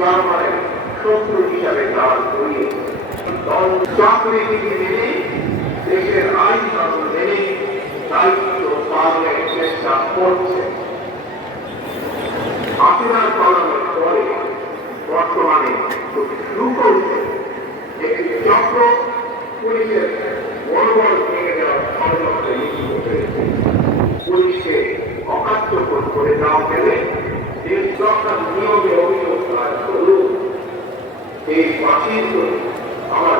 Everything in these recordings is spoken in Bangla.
জনগণের শত্রু হিসাবে দাঁড় করিয়ে চাকরিনীতি মেনে দেশের আইন কানুন মেনে দায়িত্ব পালনের চেষ্টা করছে। আপনার পালনের পরে বর্তমানে শুরু করছে একটি চক্র পুলিশের মনোবল ভেঙে দেওয়ার ষড়যন্ত্রে লিপ্ত হয়েছে। পুলিশকে অকার্যকর করে দেওয়া গেলে দেশরক্ষার নিয়মে অভিযোগ দায়ের করুন। এই বাসীর আমার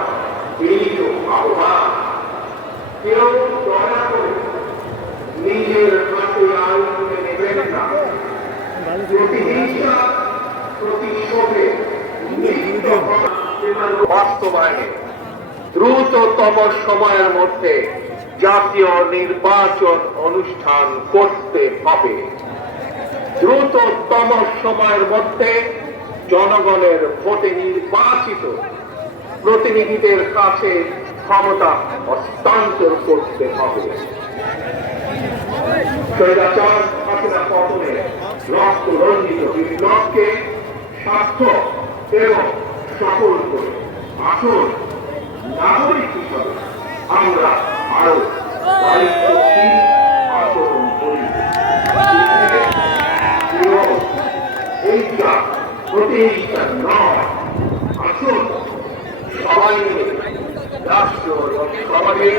বিনীত আহ্বান, কেউ দয়া করে নিজের হাতে আইন তুলে নেবেন না। প্রতিহিংসা প্রতিশোধে বাস্তবায়নে দ্রুততম সময়ের মধ্যে জাতীয় নির্বাচন অনুষ্ঠান করতে হবে। দ্রুততম সময়ের মধ্যে জনগণের ভোটে নির্বাচিত প্রতিনিধিদের কাছে ক্ষমতা হস্তান্তর করতে হবে। স্বৈরাচার হাসিনা পতনের রক্ত রঞ্জিত বিপ্লবকে সার্থক এবং সফল করে আসল নাগরিক হিসাবে আমরা আরো দায়িত্বশীল আচরণ করি। এইটা প্রতিহিংসা নয়, আসল সবাই মিলে রাষ্ট্র এবং সমাজের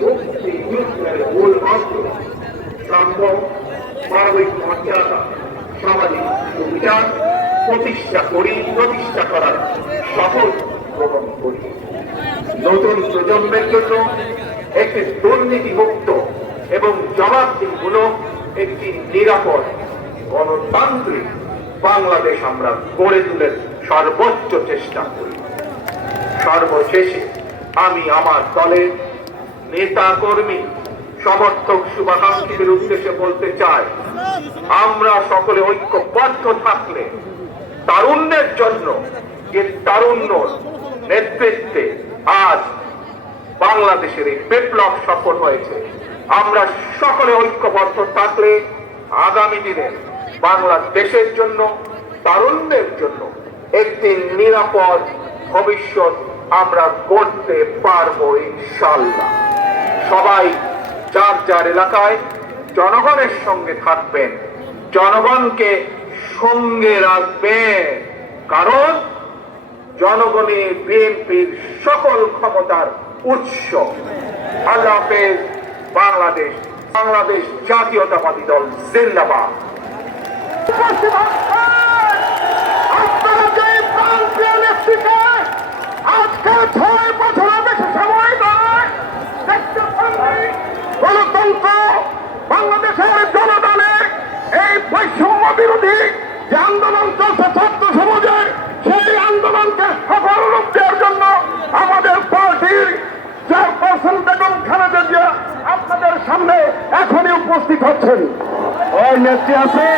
মুক্তিযুদ্ধের মূল মন্ত্র সাম্য, মানবিক মর্যাদা, সামাজিক সুবিচার প্রতিষ্ঠা করার শপথ গ্রহণ করি। নতুন প্রজন্মের জন্য একটি দুর্নীতিমুক্ত এবং জবাবদিহিমূলক একটি নিরাপদ গণতান্ত্রিক বাংলাদেশ আমরা গড়ে তোলার সর্বোচ্চ চেষ্টা করি। সর্বশেষে আমি আমার দলের নেতা কর্মী সমর্থক শুভাকাঙ্ক্ষীদের উদ্দেশ্যে বলতে চাই, আমরা সকলে ঐক্যবদ্ধ থাকলে তারুণ্যের জন্য যে তারুণ্য নেতৃত্বে আজ বাংলাদেশের এই বিপ্লব সফল হয়েছে, আমরা সকলে ঐক্যবদ্ধ থাকলে আগামী দিনে বাংলাদেশের জন্য তারুণ্যের জন্য একটি নিরাপদ ভবিষ্যৎ আমরা গড়তে পারবো ইনশাআল্লাহ। সবাই যার যার এলাকায় জনগণের সঙ্গে থাকবেন, জনগণকে সঙ্গে রাখবেন, কারণ জনগণই বিএনপির সকল ক্ষমতার উৎস। আল্লাহ হাফেজ। বাংলাদেশ জাতীয়তাবাদী দল জিন্দাবাদ। আজকে 6 বছর বেশি সময় নয়, দেখতে পাচ্ছি গণতন্ত্র বাংলাদেশের জনগণে এই বৈষম্য বিরোধী যে আন্দোলন চলছে ছাত্র সমাজের, সেই আন্দোলনকে সফল রূপ দেওয়ার জন্য আমাদের পার্টির চেয়ারপারসন বেগম খালেদা জিয়া আপনাদের সামনে এখনই উপস্থিত হচ্ছেন। ওই নেত্রী আছে।